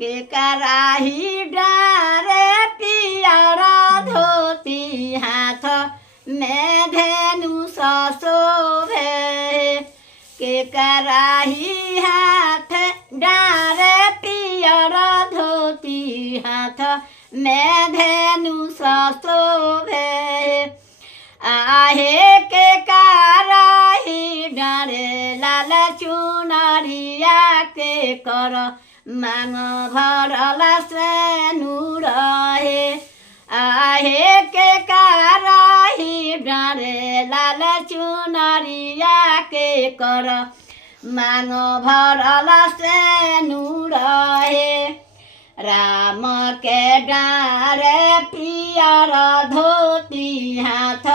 के कराही डारे पियर धोती हाथ में धेनु शोभे के कराही हाथ डारे पियर धोती हाथ में धेनु शोभे आहे के कराही डारे लाल चुनरिया के कर मांग भरला से नूर हे आहे के कराही डारे लाल चुनरिया के कर मांग भरला से नूर हे राम के डारे पियर धोती हाथ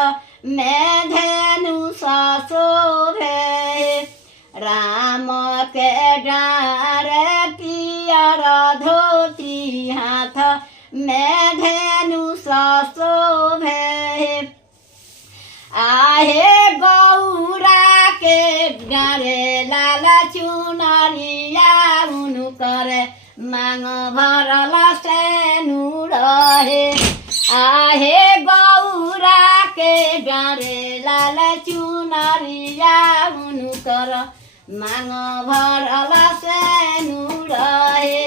में धेनु शोभे राम के डारे पियर धोती हाथ में धेनु शोभे आहे गौरा के डारे लाल चुनरिया उनु करे मांग भरला से नूर हे आहे गौरा के डारे लाल चुनरिया उनु कर मांग भरला से नूर हे